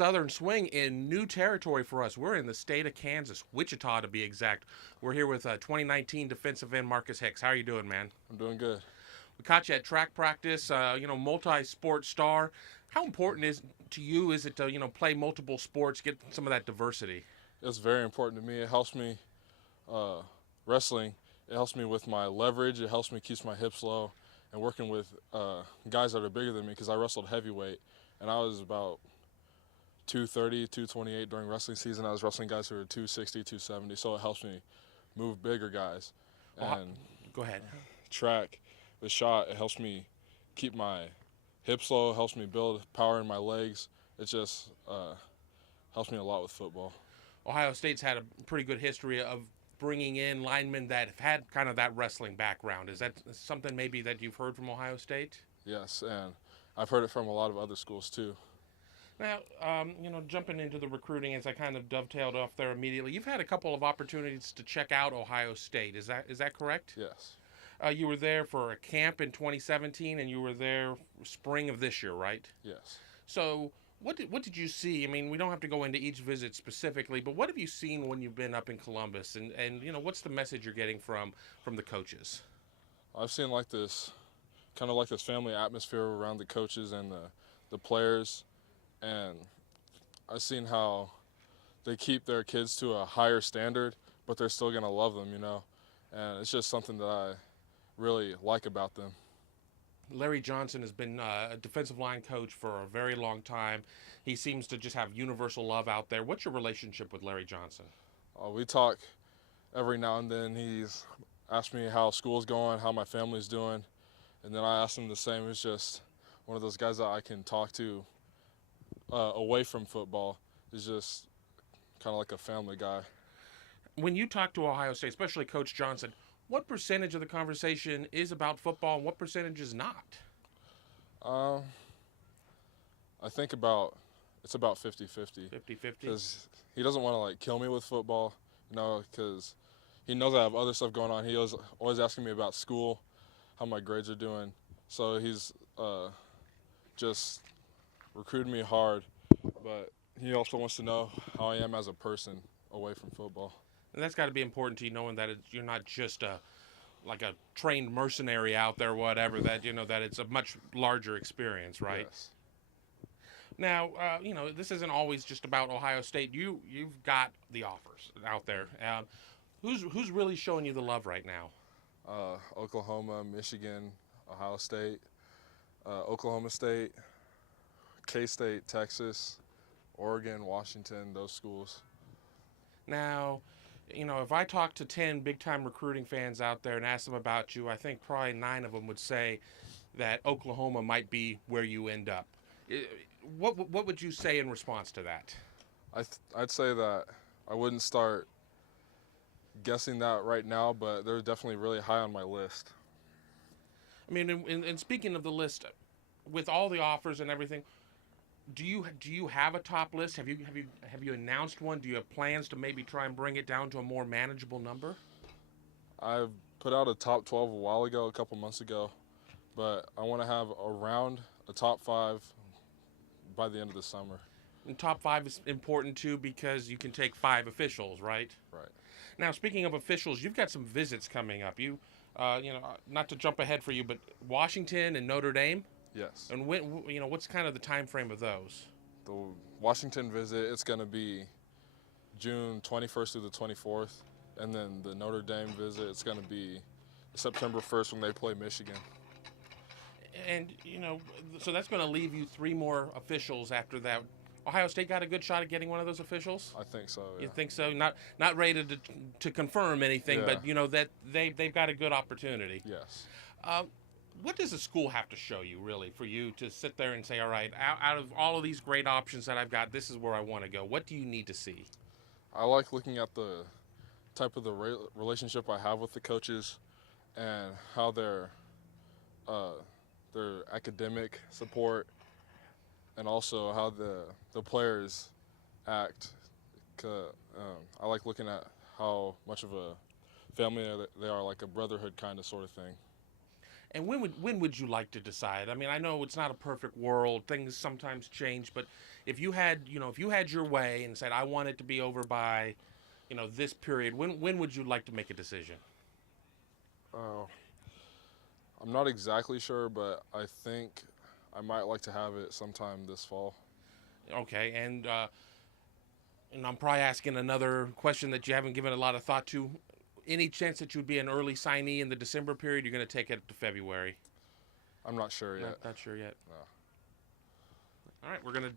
Southern swing in new territory for us. We're in the state of Kansas, Wichita to be exact. We're here with 2019 defensive end Marcus Hicks. How are you doing, man? I'm doing good. We caught you at track practice. Multi-sport star. How important is it to play multiple sports, get some of that diversity? It's very important to me. It helps me uh, wrestling. It helps me with my leverage. It helps me keep my hips low, and working with guys that are bigger than me because I wrestled heavyweight, and I was about 230, 228 during wrestling season. I was wrestling guys who were 260, 270, so it helps me move bigger guys. And Go ahead. track, the shot, it helps me keep my hips low, helps me build power in my legs. It just helps me a lot with football. Ohio State's had a pretty good history of bringing in linemen that have had kind of that wrestling background. Is that something maybe that you've heard from Ohio State? Yes, and I've heard it from a lot of other schools too. Now, jumping into the recruiting as I kind of dovetailed off there immediately, you've had a couple of opportunities to check out Ohio State. Is that correct? Yes, You were there for a camp in 2017, and you were there spring of this year, right? yes. So, what did you see? I mean, we don't have to go into each visit specifically, but what have you seen when you've been up in Columbus, and what's the message you're getting from the coaches? I've seen like this, kind of like this family atmosphere around the coaches and the players, and I've seen how they keep their kids to a higher standard, but they're still gonna love them, and it's just something that I really like about them. Larry Johnson has been a defensive line coach for a very long time. He seems to just have universal love out there. What's your relationship with Larry Johnson? We talk every now and then. He's asked me how school's going, how my family's doing, and then I ask him the same. He's just one of those guys that I can talk to away from football. He's just kind of like a family guy. When you talk to Ohio State, especially Coach Johnson, what percentage of the conversation is about football and what percentage is not? Um, I think it's about 50-50 50-50? because he doesn't want to like kill me with football, because he knows I have other stuff going on. He was always asking me about school, how my grades are doing. So he's just recruited me hard, but he also wants to know how I am as a person away from football. And that's got to be important to you, knowing that you're not just like a trained mercenary out there, whatever, that that it's a much larger experience, right? Yes. Now, this isn't always just about Ohio State. You've got the offers out there. Who's really showing you the love right now? Oklahoma, Michigan, Ohio State, Oklahoma State, K-State, Texas, Oregon, Washington, those schools. Now, if I talk to 10 big-time recruiting fans out there and ask them about you, I think probably 9 of them would say that Oklahoma might be where you end up. What would you say in response to that? I'd say that I wouldn't start guessing that right now, but they're definitely really high on my list. I mean, and speaking of the list, with all the offers and everything, do you have a top list? Have you announced one? Do you have plans to maybe try and bring it down to a more manageable number? I've put out a top 12 a while ago, a couple months ago, but I want to have around a top 5 by the end of the summer. And top 5 is important too because you can take 5 officials, right? Right. Now, speaking of officials, you've got some visits coming up. Not to jump ahead for you, but Washington and Notre Dame. Yes. And what's kind of the time frame of those? The Washington visit, it's going to be June 21st through the 24th, and then the Notre Dame visit, it's going to be September 1st when they play Michigan. And so that's going to leave you 3 more officials after that. Ohio State got a good shot at getting one of those officials? I think so, yeah. You think so? Not ready to confirm anything, Yeah. but that they've got a good opportunity. Yes. What does the school have to show you, really, for you to sit there and say, all right, out of all of these great options that I've got, this is where I want to go? What do you need to see? I like looking at the type of the relationship I have with the coaches and how their academic support and also how the players act. I like looking at how much of a family they are, like a brotherhood kind of sort of thing. And when would you like to decide? I mean, I know it's not a perfect world. Things sometimes change, but if you had your way and said I want it to be over by, this period, when would you like to make a decision? Uh, I'm not exactly sure, but I think I might like to have it sometime this fall. Okay, and I'm probably asking another question that you haven't given a lot of thought to. Any chance that you'd be an early signee in the December period? You're going to take it to February? I'm not sure yet. Not sure yet. No. All right, we're going to